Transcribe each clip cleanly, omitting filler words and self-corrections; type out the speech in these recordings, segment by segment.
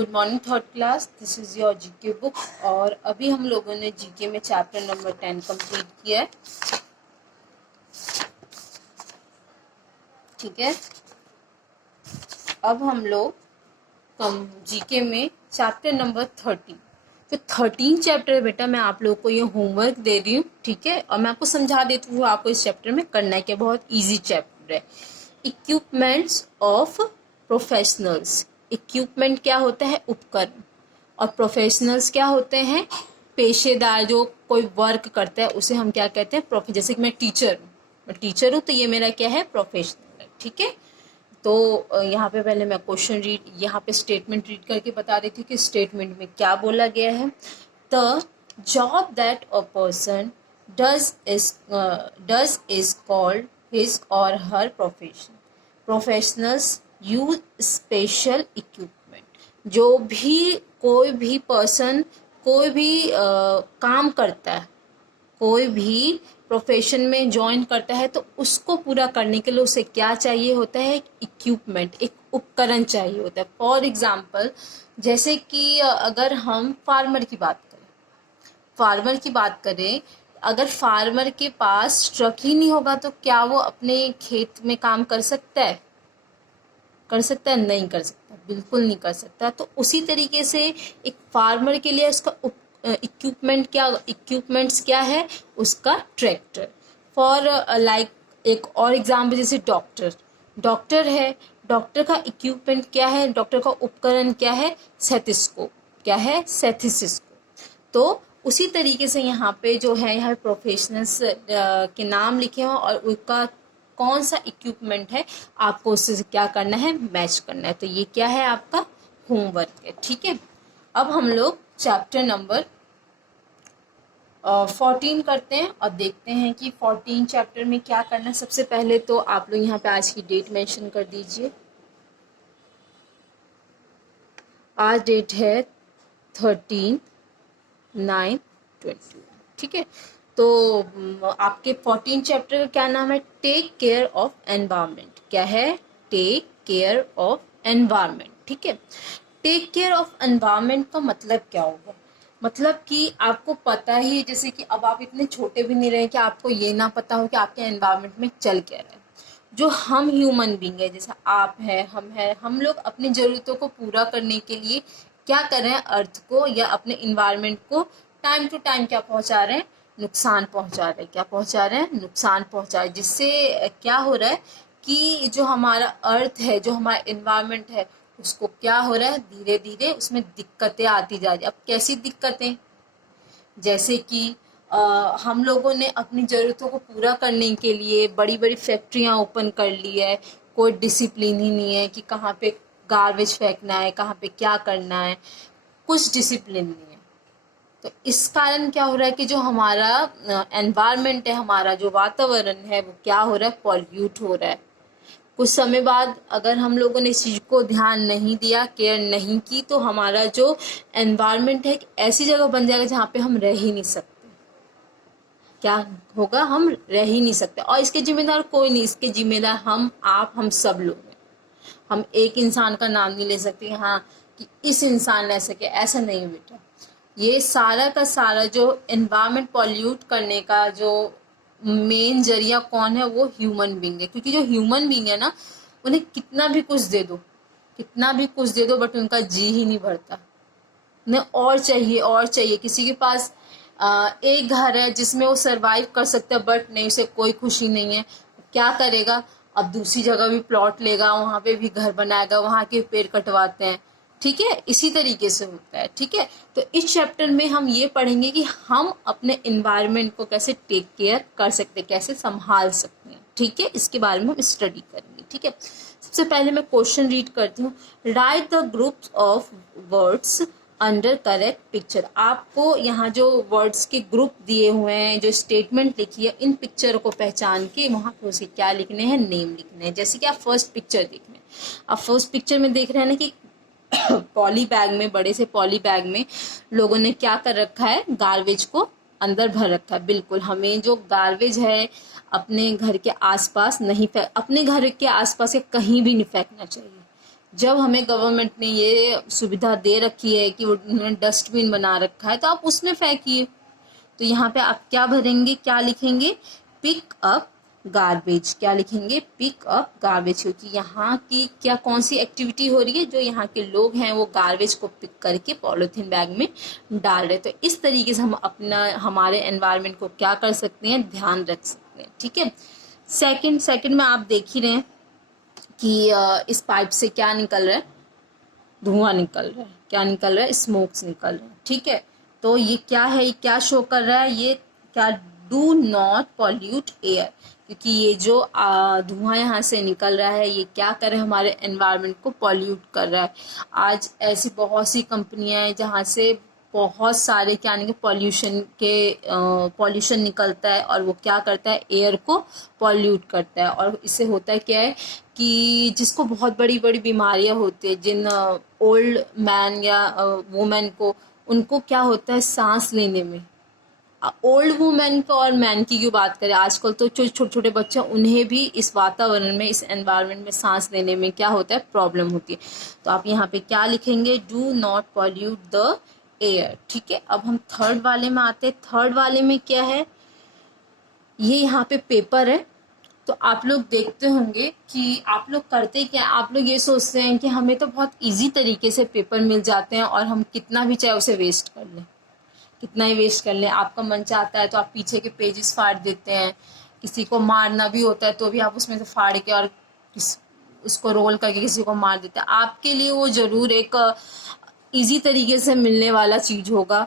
Good morning third class, this is your GK book. और अभी हम लोगों ने जीके में चैप्टर नंबर 10 कंप्लीट किया है। ठीक है, अब हम लोग जीके में चैप्टर नंबर 13, तो 13 चैप्टर है बेटा। मैं आप लोगों को ये होमवर्क दे रही हूँ, ठीक है। और मैं आपको समझा देती हूँ आपको इस चैप्टर में करना है क्या। बहुत इजी चैप्टर है। Equipments of professionals. इक्विपमेंट क्या होता है? उपकरण। और प्रोफेशनल्स क्या होते हैं? पेशेदार, जो कोई वर्क करता है उसे हम क्या कहते हैं? जैसे कि मैं टीचर हूँ तो ये मेरा क्या है? प्रोफेशनल है। ठीक है, तो यहाँ पे पहले मैं यहाँ पे स्टेटमेंट रीड करके बता रही थी कि स्टेटमेंट में क्या बोला गया है। The job that a person does is called his or her profession. Professionals use special equipment. जो भी कोई भी पर्सन कोई भी काम करता है, कोई भी प्रोफेशन में ज्वाइन करता है, तो उसको पूरा करने के लिए उसे क्या चाहिए होता है? इक्विपमेंट, एक उपकरण चाहिए होता है। फॉर एग्जाम्पल, जैसे कि अगर हम फार्मर की बात करें, अगर फार्मर के पास ट्रक ही नहीं होगा तो क्या वो अपने खेत में काम कर सकता है? नहीं कर सकता, बिल्कुल नहीं कर सकता। तो उसी तरीके से एक फार्मर के लिए उसका इक्विपमेंट्स क्या है? उसका ट्रैक्टर। फॉर लाइक एक और एग्जाम्पल, जैसे डॉक्टर है, डॉक्टर का इक्विपमेंट क्या है? डॉक्टर का उपकरण क्या है? सेथिस्कोप। क्या है? सेथिसिस्कोप। तो उसी तरीके से यहाँ पे जो है, यहाँ प्रोफेशनल्स के नाम लिखे हैं और उनका कौन सा इक्विपमेंट है, आपको उससे क्या करना है? मैच करना है। तो ये क्या है? आपका होमवर्क है। ठीक है, अब हम लोग चैप्टर नंबर 14 करते हैं और देखते हैं कि 14 चैप्टर में क्या करना है। सबसे पहले तो आप लोग यहाँ पे आज की डेट मेंशन कर दीजिए। आज डेट है 13/9/20। ठीक है, तो आपके 14 चैप्टर का क्या नाम है? Take care of environment. क्या है? Take care of environment. ठीक है, टेक केयर ऑफ एनवायरनमेंट का मतलब क्या होगा? मतलब कि आपको पता ही, जैसे कि अब आप इतने छोटे भी नहीं रहे कि आपको ये ना पता हो कि आपके एनवायरनमेंट में चल क्या रहा है। जो हम ह्यूमन बींग है, जैसे आप है, हम लोग अपनी ज़रूरतों को पूरा करने के लिए क्या कर रहे हैं? अर्थ को या अपने इन्वायरमेंट को टाइम टू टाइम क्या पहुंचा रहे हैं? नुकसान पहुंचा रहे हैं। क्या पहुंचा रहे हैं? नुकसान पहुंचा रहे हैं। जिससे क्या हो रहा है कि जो हमारा अर्थ है, जो हमारा इन्वायरमेंट है, उसको क्या हो रहा है? धीरे धीरे उसमें दिक्कतें आती जा रही है। अब कैसी दिक्कतें? जैसे कि हम लोगों ने अपनी ज़रूरतों को पूरा करने के लिए बड़ी बड़ी फैक्ट्रियां ओपन कर ली है। कोई डिसिप्लिन ही नहीं है कि कहाँ पे गार्बेज फेंकना है, कहाँ पे क्या करना है, कुछ डिसिप्लिन नहीं है। तो इस कारण क्या हो रहा है कि जो हमारा एनवायरनमेंट है, हमारा जो वातावरण है, वो क्या हो रहा है? पॉल्यूट हो रहा है। कुछ समय बाद अगर हम लोगों ने इस चीज़ को ध्यान नहीं दिया, केयर नहीं की, तो हमारा जो एनवायरनमेंट है एक ऐसी जगह बन जाएगा जहाँ पे हम रह ही नहीं सकते। क्या होगा? हम रह ही नहीं सकते। और इसके जिम्मेदार कोई नहीं, इसके जिम्मेदार हम सब लोग हैं। हम एक इंसान का नाम नहीं ले सकते, हाँ, कि इस इंसान ने ऐसा किया। ऐसा नहीं बेटा। ये सारा का सारा जो एनवायरनमेंट पॉल्यूट करने का जो मेन जरिया कौन है? वो ह्यूमन बींग है। क्योंकि जो ह्यूमन बींग है ना, उन्हें कितना भी कुछ दे दो, बट उनका जी ही नहीं भरता। उन्हें और चाहिए। किसी के पास एक घर है जिसमें वो सरवाइव कर सकता है, बट नहीं, उसे कोई खुशी नहीं है। क्या करेगा? अब दूसरी जगह भी प्लॉट लेगा, वहां पे भी घर बनाएगा, वहां के पेड़ कटवाते हैं। ठीक है, इसी तरीके से होता है। ठीक है, तो इस चैप्टर में हम ये पढ़ेंगे कि हम अपने एनवायरनमेंट को कैसे टेक केयर कर सकते हैं, कैसे संभाल सकते हैं। ठीक है, इसके बारे में हम स्टडी करेंगे। ठीक है, सबसे पहले मैं क्वेश्चन रीड करती हूँ। Right the groups of words under correct picture. आपको यहाँ जो वर्ड्स के ग्रुप दिए हुए हैं, जो स्टेटमेंट लिखी है, इन पिक्चर को पहचान के वहाँ पे उसे क्या लिखने हैं? नेम लिखने हैं। जैसे कि आप फर्स्ट पिक्चर देख रहे हैं, आप फर्स्ट पिक्चर में देख रहे हैं ना कि पॉली बैग में, बड़े से पॉली बैग में लोगों ने क्या कर रखा है? गार्बेज को अंदर भर रखा है। बिल्कुल, हमें जो गार्बेज है अपने घर के आसपास नहीं अपने घर के आसपास या कहीं भी नहीं फेंकना चाहिए। जब हमें गवर्नमेंट ने ये सुविधा दे रखी है कि उन्होंने डस्टबिन बना रखा है, तो आप उसमें फेंकिए। तो यहाँ पे आप क्या भरेंगे, क्या लिखेंगे, पिक अप गार्बेज। क्या लिखेंगे, पिक अप गार्बेज, क्योंकि यहाँ की क्या कौन सी एक्टिविटी हो रही है, जो यहाँ के लोग हैं वो गार्बेज को पिक करके पॉलीथीन बैग में डाल रहे। तो इस तरीके से हम अपना हमारे एनवायरनमेंट को क्या कर सकते हैं, ध्यान रख सकते हैं। ठीक है, सेकंड में आप देख ही रहे हैं कि इस पाइप से क्या निकल रहा है, धुआं निकल रहा है। क्या निकल रहा है, स्मोक्स निकल रहा है। ठीक है, तो ये क्या है, ये क्या शो कर रहा है, ये क्या, डू नॉट पॉल्यूट एयर, क्योंकि ये जो धुआं यहाँ से निकल रहा है ये क्या कर रहा है, हमारे एनवायरनमेंट को पॉल्यूट कर रहा है। आज ऐसी बहुत सी कंपनियां हैं जहाँ से बहुत सारे क्या नहीं पॉल्यूशन निकलता है, और वो क्या करता है, एयर को पॉल्यूट करता है। और इससे होता है क्या है कि जिसको बहुत बड़ी बड़ी बीमारियां होती है, जिन ओल्ड मैन या वुमेन को, उनको क्या होता है, सांस लेने में, ओल्ड वुमेन को और मैन की क्यों बात करें, आजकल तो जो छोटे छोटे बच्चे उन्हें भी इस वातावरण में, इस एनवायरनमेंट में सांस लेने में क्या होता है, प्रॉब्लम होती है। तो आप यहाँ पे क्या लिखेंगे, do not pollute the air. ठीक है, अब हम थर्ड वाले में आते हैं। थर्ड वाले में क्या है, ये यहाँ पे पेपर है। तो आप लोग देखते होंगे कि आप लोग करते क्या, आप लोग ये सोचते हैं कि हमें तो बहुत इजी तरीके से पेपर मिल जाते हैं और हम कितना भी चाहे उसे वेस्ट कर लें, कितना ही वेस्ट कर लें। आपका मन चाहता है तो आप पीछे के पेजेस फाड़ देते हैं, किसी को मारना भी होता है तो भी आप उसमें से फाड़ के और उसको रोल करके किसी को मार देते हैं। आपके लिए वो जरूर एक इजी तरीके से मिलने वाला चीज होगा,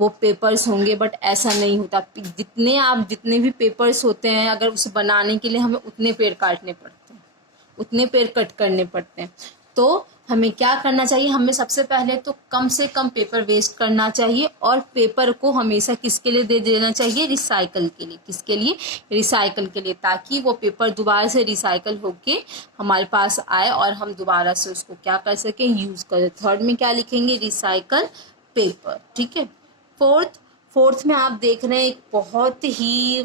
वो पेपर्स होंगे, बट ऐसा नहीं होता। जितने भी पेपर्स होते हैं, अगर उसे बनाने के लिए हमें उतने पेड़ काटने पड़ते हैं, उतने पेड़ कट करने पड़ते हैं। तो हमें क्या करना चाहिए, हमें सबसे पहले तो कम से कम पेपर वेस्ट करना चाहिए, और पेपर को हमेशा किसके लिए दे देना चाहिए, रिसाइकल के लिए। किसके लिए, रिसाइकल के लिए, ताकि वो पेपर दोबारा से रिसाइकल होके हमारे पास आए और हम दोबारा से उसको क्या कर सकें, यूज करें। थर्ड में क्या लिखेंगे, रिसाइकल पेपर। ठीक है, फोर्थ में आप देख रहे हैं एक बहुत ही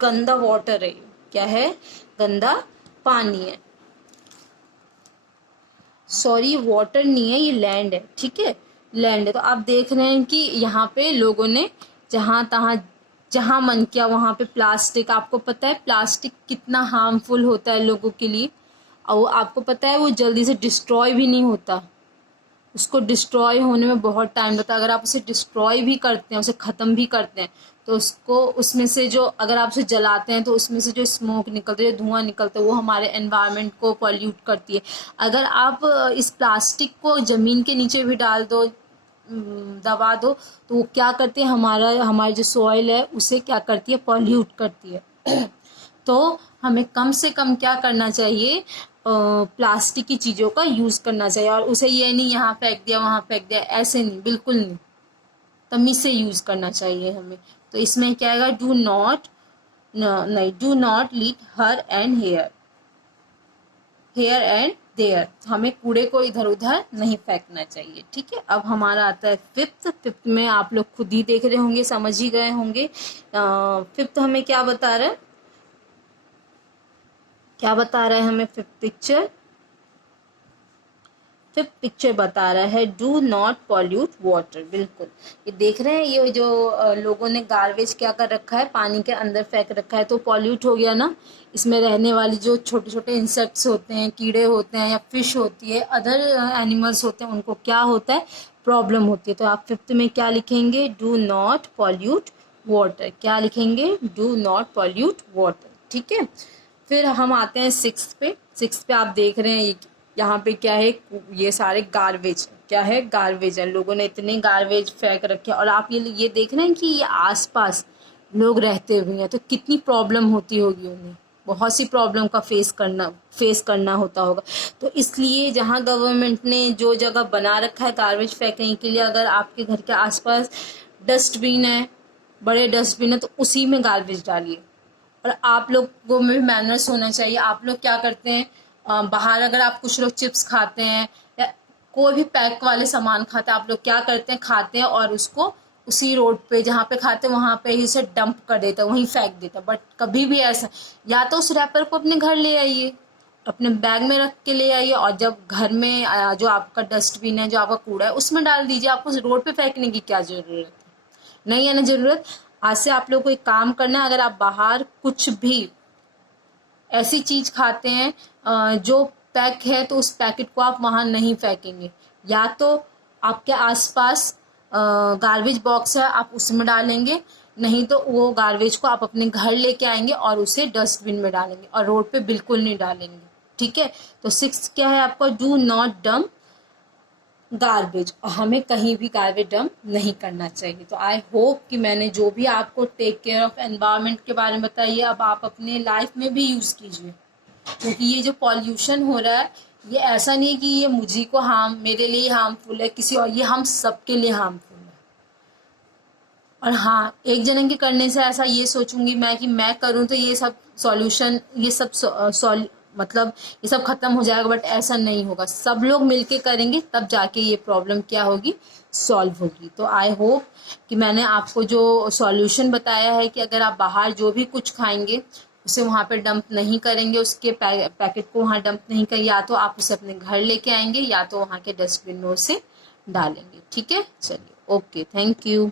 गंदा वाटर है। क्या है, गंदा पानी है। सॉरी, वाटर नहीं है, ये लैंड है। ठीक है, लैंड है। तो आप देख रहे हैं कि यहाँ पे लोगों ने जहाँ मन किया वहाँ पे प्लास्टिक, आपको पता है प्लास्टिक कितना हार्मफुल होता है लोगों के लिए, और आपको पता है वो जल्दी से डिस्ट्रॉय भी नहीं होता, उसको डिस्ट्रॉय होने में बहुत टाइम लगता है। अगर आप उसे डिस्ट्रॉय भी करते हैं, उसे ख़त्म भी करते हैं, तो उसको उसमें से जो, अगर आप उसे जलाते हैं तो उसमें से जो स्मोक निकलती है, जो धुआं निकलता है, वो हमारे एनवायरनमेंट को पॉल्यूट करती है। अगर आप इस प्लास्टिक को ज़मीन के नीचे भी डाल दो, दबा दो, तो वो क्या करती है, हमारी जो सॉइल है उसे क्या करती है, पॉल्यूट करती है। तो हमें कम से कम क्या करना चाहिए, प्लास्टिक की चीज़ों का यूज़ करना चाहिए। और उसे ये नहीं यहाँ फेंक दिया वहाँ फेंक दिया, ऐसे नहीं, बिल्कुल नहीं, तमीज से यूज़ करना चाहिए हमें। तो इसमें क्या आएगा, डू नॉट, नहीं, do not litter here and here and there, हमें कूड़े को इधर उधर नहीं फेंकना चाहिए। ठीक है, अब हमारा आता है फिफ्थ में आप लोग खुद ही देख रहे होंगे, समझ ही गए होंगे। फिफ्थ हमें क्या बता रहा है, क्या बता रहा है हमें फिफ्थ पिक्चर बता रहा है, डू नॉट पॉल्यूट वाटर। बिल्कुल, ये देख रहे हैं, ये जो लोगों ने गार्बेज क्या कर रखा है, पानी के अंदर फेंक रखा है, तो पॉल्यूट हो गया ना। इसमें रहने वाली जो छोटे छोटे इंसेक्ट्स होते हैं, कीड़े होते हैं, या फिश होती है, अदर एनिमल्स होते हैं, उनको क्या होता है, प्रॉब्लम होती है। तो आप फिफ्थ में क्या लिखेंगे, डू नॉट पॉल्यूट वाटर। क्या लिखेंगे, डू नॉट पॉल्यूट वाटर। ठीक है, फिर हम आते हैं सिक्स्थ पे आप देख रहे हैं यहाँ पे क्या है, ये सारे गार्बेज, क्या है, गार्बेज है। लोगों ने इतने गार्बेज फेंक रखे, और आप ये देख रहे हैं कि ये आसपास लोग रहते हुए हैं, तो कितनी प्रॉब्लम होती होगी उन्हें, बहुत सी प्रॉब्लम का फेस करना होता होगा। तो इसलिए जहाँ गवर्नमेंट ने जो जगह बना रखा है गार्बेज फेंकने के लिए, अगर आपके घर के आसपास डस्टबिन है, बड़े डस्टबिन है, तो उसी में गार्बेज डालिए। और आप लोगों में भी मैनर्स होना चाहिए। आप लोग क्या करते हैं, बाहर अगर आप, कुछ लोग चिप्स खाते हैं या कोई भी पैक वाले सामान खाते हैं, आप लोग क्या करते हैं, खाते हैं और उसको उसी रोड पे जहाँ पे खाते हैं वहाँ पे ही उसे डंप कर देते हैं, वहीं फेंक देते हैं। बट कभी भी ऐसा, या तो उस रैपर को अपने घर ले आइए अपने बैग में रख के ले आइए, और जब घर में जो आपका डस्टबिन है, जो आपका कूड़ा है, उसमें डाल दीजिए। आपको रोड पे फेंकने की क्या जरूरत है, नहीं है ना जरूरत। आज से आप लोग को एक काम करना है, अगर आप बाहर कुछ भी ऐसी चीज खाते हैं जो पैक है, तो उस पैकेट को आप वहां नहीं फेंकेंगे। या तो आपके आसपास गार्बेज बॉक्स है, आप उसमें डालेंगे, नहीं तो वो गार्बेज को आप अपने घर लेके आएंगे और उसे डस्टबिन में डालेंगे, और रोड पे बिल्कुल नहीं डालेंगे। ठीक है, तो 6 क्या है आपका, डू नॉट डंप गार्बेज, और हमें कहीं भी गार्बेज डंप नहीं करना चाहिए। तो आई होप कि मैंने जो भी आपको टेक केयर ऑफ एनवायरनमेंट के बारे में बताइए, अब आप अपने लाइफ में भी यूज़ कीजिए। क्योंकि ये जो पॉल्यूशन हो रहा है, ये ऐसा नहीं कि ये मुझे को मेरे लिए हार्मफुल है, किसी और, ये हम सबके लिए हार्मफुल है। और हाँ, एक जने के करने से ऐसा ये सोचूंगी मैं कि मैं करूँ तो ये सब सॉल्यूशन, ये सब मतलब ये सब खत्म हो जाएगा, बट ऐसा नहीं होगा। सब लोग मिलके करेंगे तब जाके ये प्रॉब्लम क्या होगी, सॉल्व होगी। तो आई होप कि मैंने आपको जो सॉल्यूशन बताया है कि अगर आप बाहर जो भी कुछ खाएंगे उसे वहाँ पे डंप नहीं करेंगे, उसके पैकेट को वहाँ डंप नहीं करेंगे, या तो आप उसे अपने घर लेके आएंगे या तो वहाँ के डस्टबिन में उसे डालेंगे। ठीक है, चलिए, ओके, थैंक यू।